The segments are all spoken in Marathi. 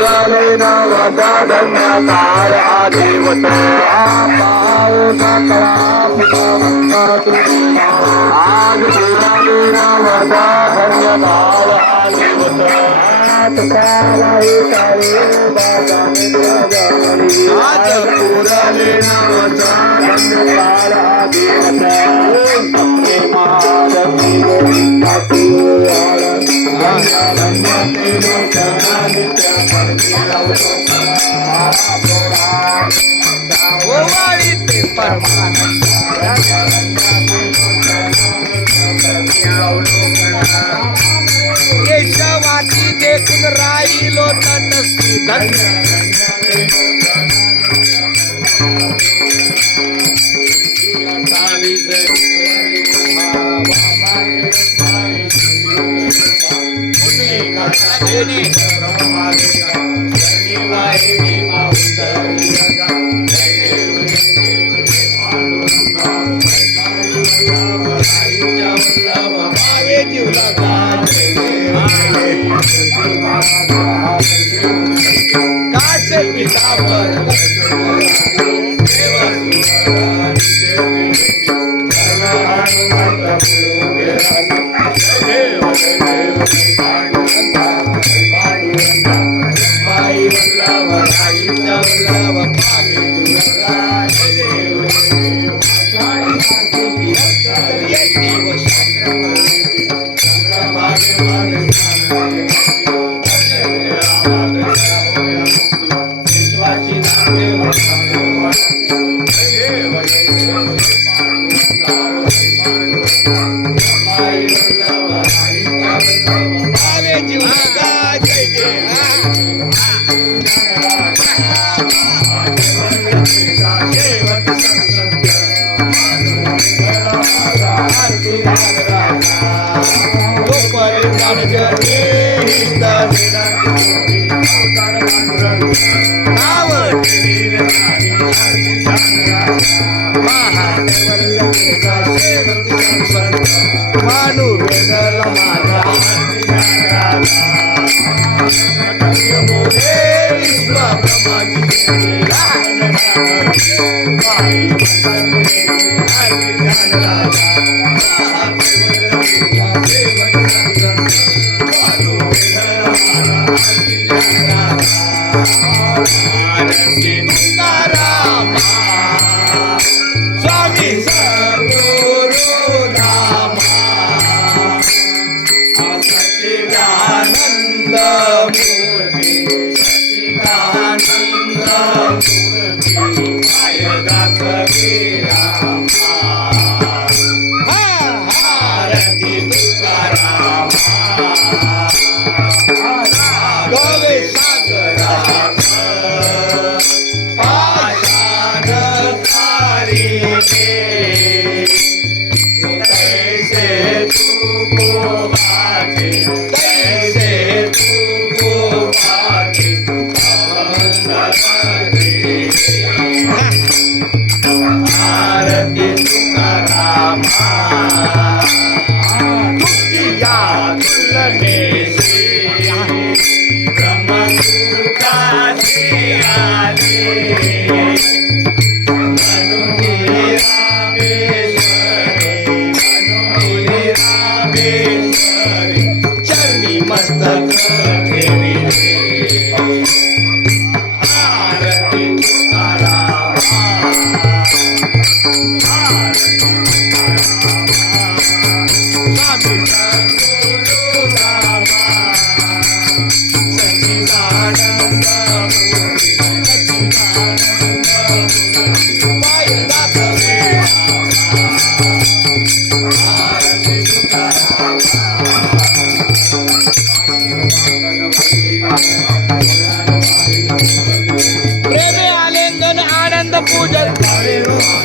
धन्यकार आदिवत आज धन्यकार आदिवत आज पुराले नावाचा धन्यकार आदिवत केशवाची देखून राहिलो तटस्थी धन्य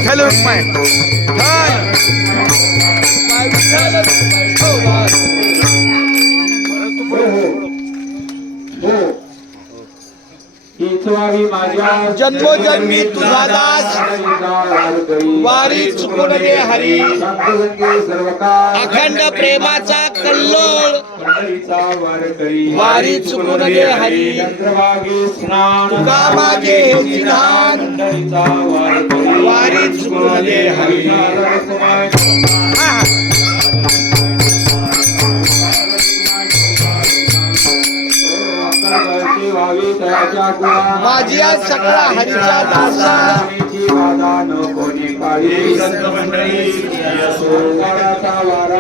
Hello, my. जन्मोजन्मी तुझा दास वारी चुकून दे हरी अखंड प्रेमाचा कल्लोळ पंढरीचा वार करी वारी चुकून गे हरी चंद्रभागे स्नान तुका मागे हे विधान पंढरीचा वार करी वारी चुकून गे हरी माझी आज सकळा हरीचा दासा कोणी काळी संत मंडळी असो वाराचा वार